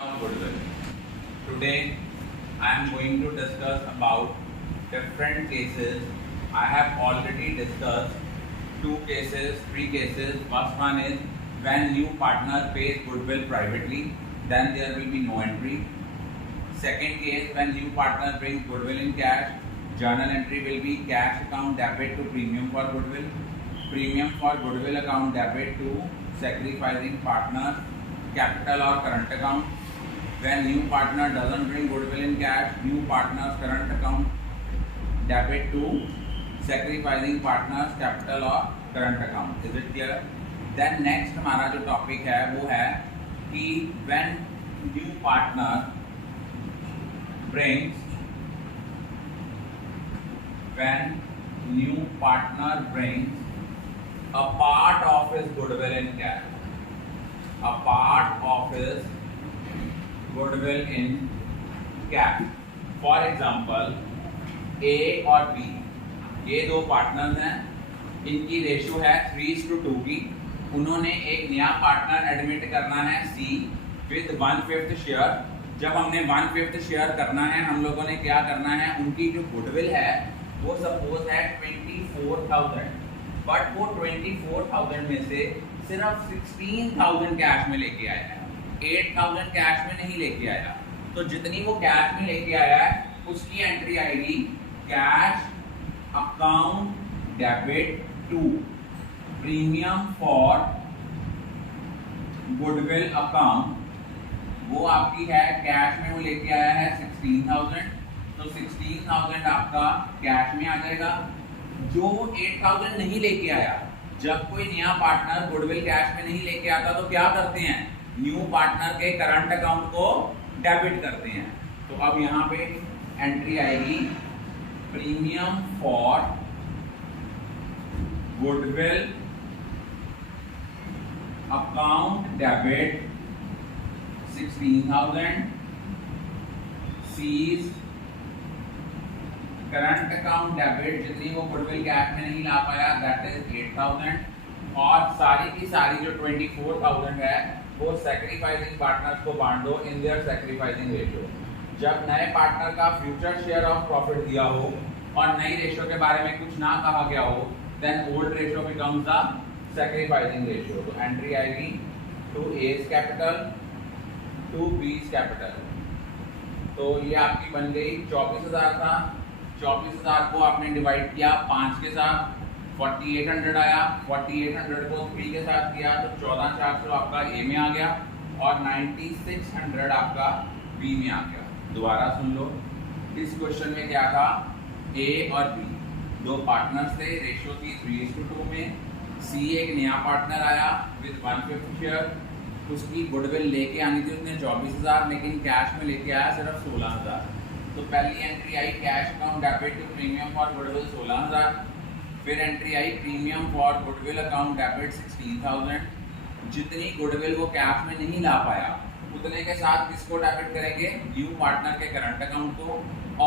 Goodwill. Today I am going to discuss about different cases. I have already discussed two cases, three cases. First one is when new partner pays goodwill privately, then there will be no entry. Second case, when new partner brings goodwill in cash, journal entry will be cash account debit to premium for goodwill, premium for goodwill account debit to sacrificing partner capital or current account. When new partner doesn't bring goodwill in cash, new partner's current account debit to sacrificing partner's capital or current account. Is it clear? Then next हमारा जो topic है वो है कि when new partner brings a part of his goodwill in cash, a part of his goodwill in cash. For example, A और B ये दो partners हैं, इनकी रेशियो है 3:2 की. उन्होंने एक नया पार्टनर एडमिट करना है C विद 1/5 शेयर. जब हमने 1/5 शेयर करना है, हम लोगों ने क्या करना है, उनकी जो गुडविल है वो सपोज है 24,000, बट वो 24,000 में से सिर्फ 16,000 कैश में लेके आया है, 8,000 कैश में नहीं लेके आया. तो जितनी वो कैश में लेके आया है उसकी एंट्री आएगी cash account debit to premium for goodwill account. वो आपकी है कैश में वो लेके आया है 16,000, तो 16,000 आपका कैश में आ जाएगा. जो 8,000 नहीं लेके आया, जब कोई नया पार्टनर गुडविल कैश में नहीं लेके आता तो क्या करते हैं, न्यू पार्टनर के करंट अकाउंट को डेबिट करते हैं. तो अब यहाँ पे एंट्री आएगी premium for goodwill account debit 16,000 C's current account debit जितनी वो गुडविल कैश में नहीं ला पाया दैट इज 8,000, और सारी की सारी जो 24,000 है वो सैक्रिफाइसिंग पार्टनर्स को बांट दो इन देयर सैक्रिफाइसिंग रेशियो. जब नए पार्टनर का फ्यूचर शेयर ऑफ प्रॉफिट दिया हो और नई रेशियो के बारे में कुछ ना कहा गया हो, then old ratio becomes the sacrificing ratio. तो एंट्री आएगी to A's capital to B's capital. तो ये आपकी बन गई 24,000 था. 24,000 को आपने डिवाइड किया 5 के साथ, 4800 आया. 4800 को 3 के साथ किया तो 14,400 आपका ए में आ गया और 9600 आपका बी में आ गया. दोबारा सुन लो, इस क्वेश्चन में क्या था, ए और बी दो पार्टनर्स थे, रेशियो थी 3:2 में. सी एक नया पार्टनर आया विद 1/5 शेयर, उसकी गुडविल लेके आनी थी उसने 24,000, लेकिन कैश में लेके आया सिर्फ 16,000. तो पहली एंट्री आई cash account debit to premium for goodwill 16,000. फिर एंट्री आई premium for goodwill account debit 16,000. जितनी गुडविल वो कैश में नहीं ला पाया उतने के साथ किसको डेबिट करेंगे, न्यू पार्टनर के करंट अकाउंट को,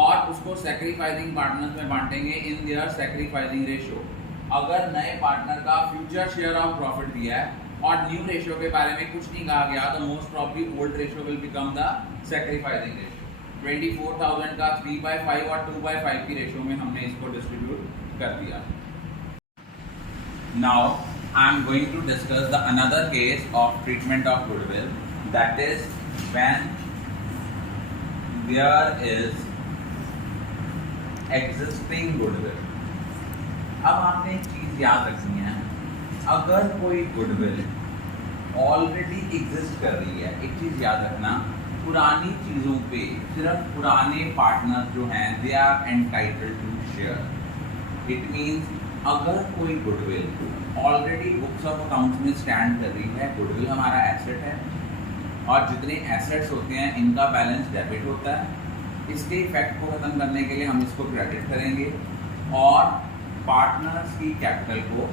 और उसको सैक्रिफाइसिंग पार्टनर्स में बांटेंगे इन देयर सैक्रिफाइसिंग रेशियो. अगर नए पार्टनर का फ्यूचर शेयर ऑफ प्रॉफिट दिया है और न्यू रेशियो के बारे में कुछ नहीं कहा गया, तो most probably old ratio will become the sacrificing ratio. 24,000 का 3/5 और 2/5 की रेशियो में हमने इसको डिस्ट्रीब्यूट कर दिया. Now I am going to discuss the another case of treatment of goodwill, that is when there is existing goodwill. अब आपने एक चीज याद रखनी है, अगर कोई गुडविल ऑलरेडी एग्जिस्ट कर रही है, एक चीज याद रखना, पुरानी चीजों पे सिर्फ पुराने पार्टनर जो हैं they are entitled to share. It means अगर कोई goodwill already books of accounts में स्टैंड कर रही है, गुडविल हमारा एसेट है और जितने एसेट्स होते हैं इनका बैलेंस डेबिट होता है. इसके इफेक्ट को खत्म करने के लिए हम इसको क्रेडिट करेंगे और पार्टनर्स की कैपिटल को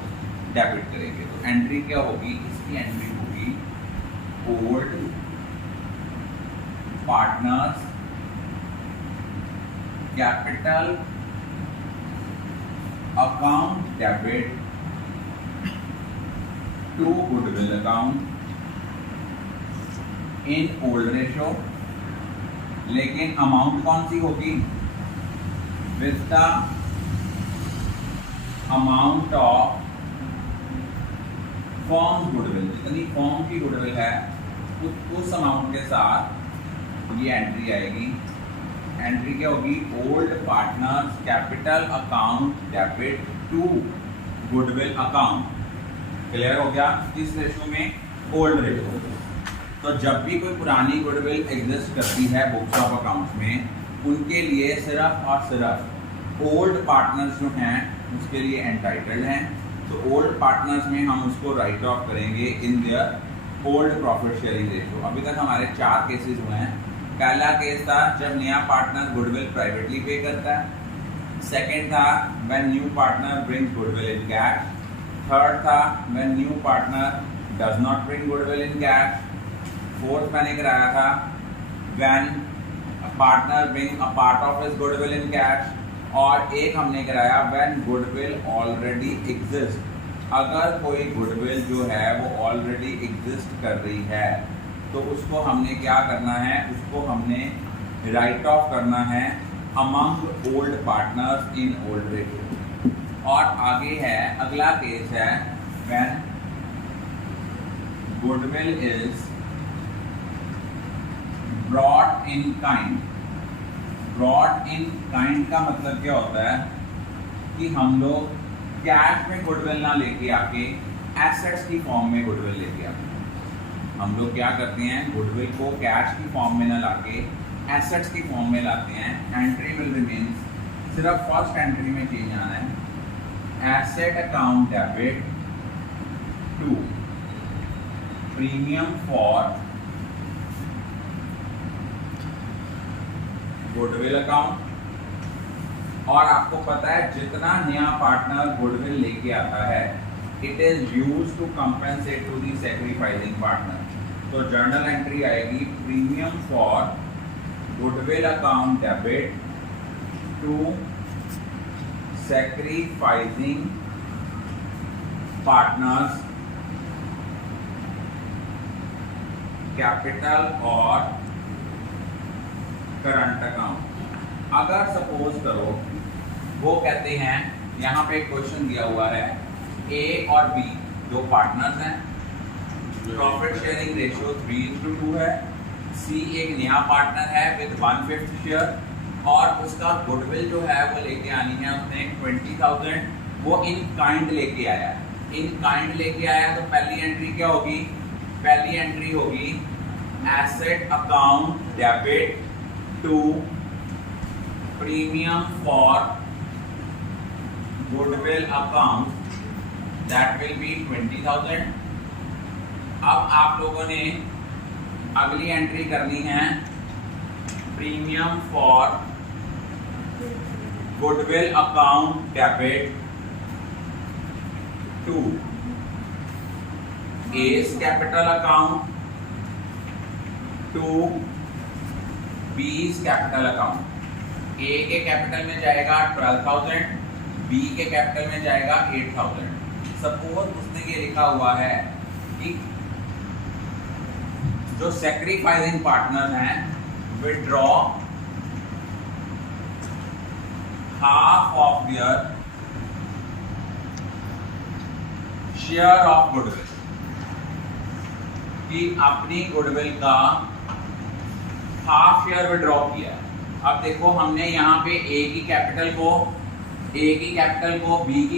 डेबिट करेंगे. तो एंट्री क्या होगी, इसकी एंट्री होगी old partners capital account debit to goodwill account in old ratio, लेकिन अमाउंट कौन सी होगी, with the amount of firm goodwill, जितनी फॉर्म की गुडविल है उस अमाउंट के साथ ये एंट्री आएगी। एंट्री क्या होगी, old partners capital account debit to goodwill account. Clear हो गया, किस रेशो में, ओल्ड रेशो। तो जब भी कोई पुरानी गुडविल एग्जिस्ट करती है बुक्स ऑफ अकाउंट्स में, उनके लिए सिर्फ और सिर्फ ओल्ड पार्टनर्स जो हैं उसके लिए एंटाइटल्ड हैं। तो ओल्ड पार्टनर्स में हम उसको राइट ऑफ करेंगे in their old profit sharing ratio. अभी तक हमारे 4 केसेस हुए हैं। पहला केस था जब नया पार्टनर गुडविल प्राइवेटली पे करता है। सेकेंड था when new partner brings goodwill in cash. Third था when new partner does not bring goodwill in cash. Fourth मैंने कराया था when partner bring a part of his goodwill in cash. और एक हमने कराया व्हेन गुडविल ऑलरेडी एग्जिस्ट। अगर कोई गुडविल जो है वो ऑलरेडी एग्जिस्ट कर रही है तो उसको हमने क्या करना है, उसको हमने राइट ऑफ करना है among old partners in old ratio. और आगे है अगला केस है when goodwill is brought in kind. Brought in kind का मतलब क्या होता है कि हम लोग कैश में गुडविल ना लेके आके एसेट्स की फॉर्म में गुडविल लेके आते हैं। हम लोग क्या करते हैं, गुडविल को कैश की फॉर्म में ना लाके एसेट्स की फॉर्म में लाते हैं। एंट्री विल रिमेन, सिर्फ फर्स्ट एंट्री में चेंज आना है, asset account debit to premium for goodwill account. और आपको पता है जितना नया पार्टनर गुडविल लेके आता है it is used to compensate to the sacrificing partner. तो जर्नल एंट्री आएगी premium for goodwill account debit to sacrificing partners capital और करंट अकाउंट। अगर सपोज करो वो कहते हैं, यहाँ पे एक क्वेश्चन दिया हुआ है, ए और बी दो पार्टनर्स हैं, प्रॉफिट शेयरिंग रेशियो 3:2 है। सी एक नया पार्टनर है विद 1/5 शेयर और उसका गुडविल जो है वो लेके आनी है उसने 20,000, वो इन काइंड लेके आया। इन काइंड लेके आया तो पहली एंट्री क्या होगी, पहली एंट्री होगी asset account debit to premium for goodwill account that will be 20,000। अब आप लोगों ने अगली एंट्री करनी है premium for goodwill account debit to S capital account to B's capital account. A के कैपिटल में जाएगा 12,000, बी के कैपिटल में जाएगा 8,000। सपोज उसने ये लिखा हुआ है कि जो सैक्रिफाइसिंग पार्टनर हैं withdraw half of their share of goodwill, कि अपनी गुडविल का हाफ शेयर विड्रॉ किया। अब देखो हमने यहाँ पे ए की कैपिटल को बी की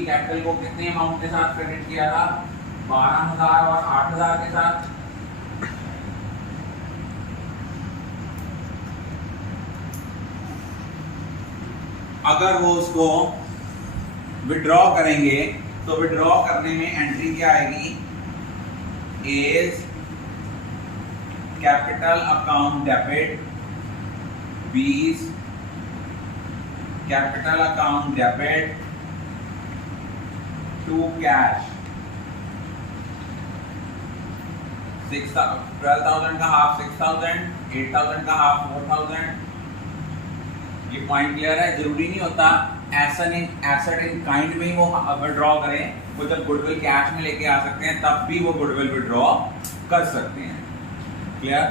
कैपिटल को कितने अमाउंट के साथ क्रेडिट किया था, 12,000 और 8,000 के साथ। अगर वो उसको विड्रॉ करेंगे तो विड्रॉ करने में एंट्री क्या आएगी, as capital account debit 20 capital account debit to cash 12,000 का हाफ 6,000, 8,000 का हाफ 4,000। ये पॉइंट क्लियर है। जरूरी नहीं होता एसेट इन काइंड में ही वो विड्रॉ करें, वो जब गुडविल कैश में लेके आ सकते हैं तब भी वो गुडविल विड्रॉ कर सकते हैं। क्लियर।